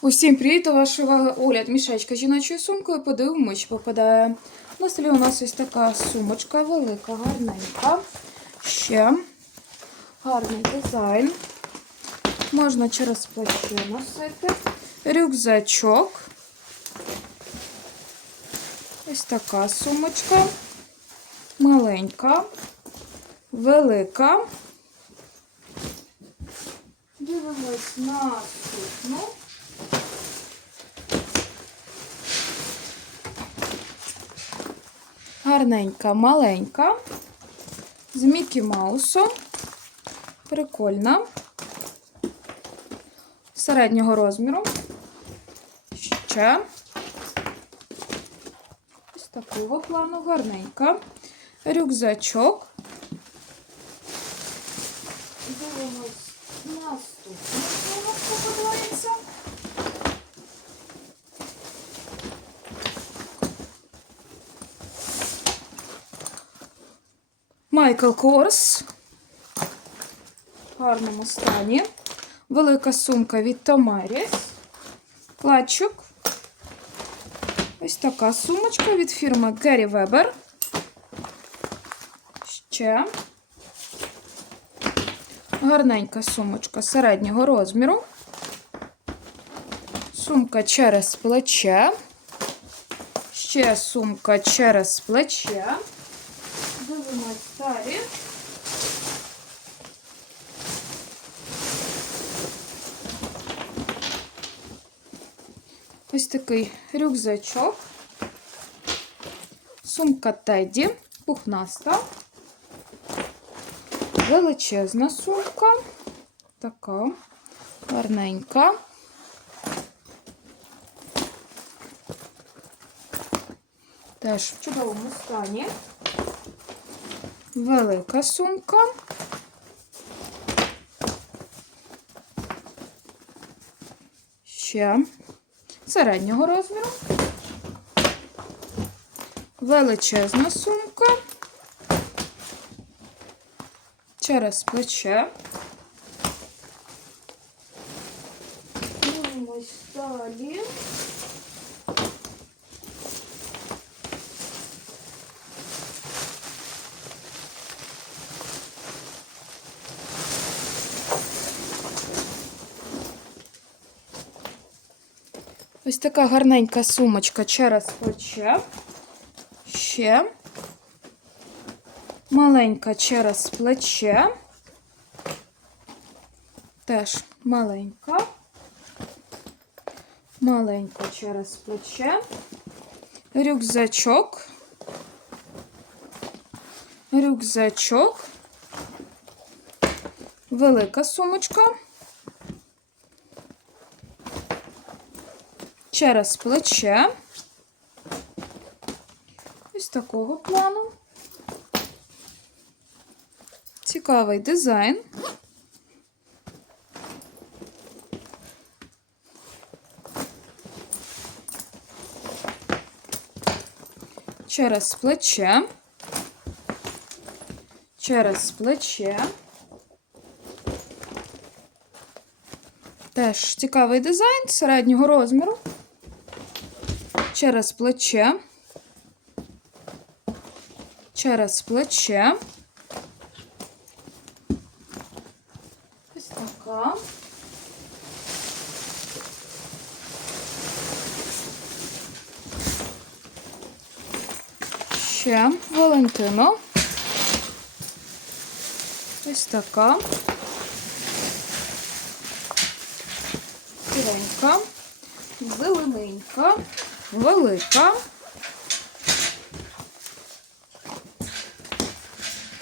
Усім привіт, до вашої уваги огляд мішечка жіночою сумкою. Подивимось, що попадає. На столі у нас ось така сумочка велика, гарненька. Ще гарний дизайн. Можна через плече носити. Рюкзачок. Ось така сумочка. Маленька, велика. Дивимось наступну. Гарненька, маленька. З Мікі Маусом. Прикольна. Середнього розміру. Ще. Ось такого плану гарненька. Рюкзачок. Дивимось наступне, що у нас попадається. Майкл Корс. В гарному стані. Велика сумка від Томаріс. Клатчик. Ось така сумочка від фірми Гері Вебер. Ще. Гарненька сумочка середнього розміру. Сумка через плече. Ще сумка через плече. Дивимось далі. Ось такий рюкзачок. Сумка Тедді, пухнаста. Величезна сумка. Така гарненька. Теж в чудовому стані. Велика сумка. Ще середнього розміру. Величезна сумка. Через плече. Дивимось далі. Ось така гарненька сумочка через плече. Ще. Маленька через плече. Теж маленька. Маленька через плече. Рюкзачок. Рюкзачок. Велика сумочка. Через плече. Ось такого плану. Цікавий дизайн. Через плече. Через плече. Теж цікавий дизайн середнього розміру через плече, через плече. Ось така. Ще Валентино. Ось така. Сіренька, зелененька велика.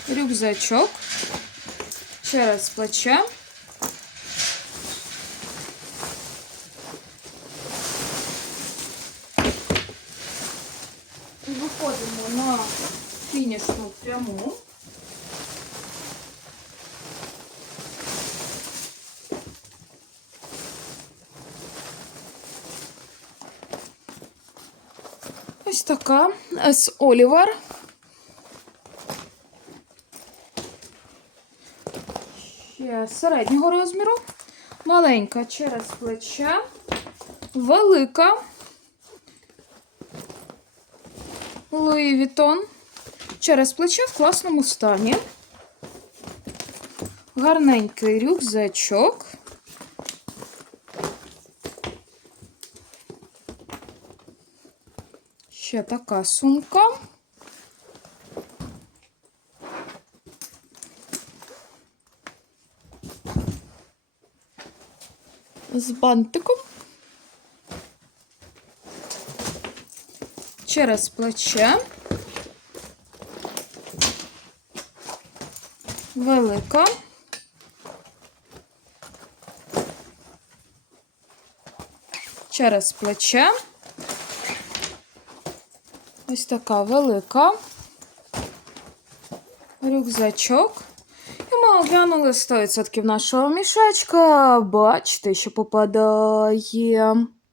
Рюкзачок через плече. Виходимо на фінішну пряму. Ось така з Олівар. Ще середнього розміру. Маленька через плече. велика. Луї Вітон. Через плече в класному стані. Гарненький рюкзачок. Ще така сумка. З бантиком. Через плече. Велика. Через плече. Ось така велика. Рюкзачок. І ми оглянули 100% нашого мішечка. Бачите, що попадає.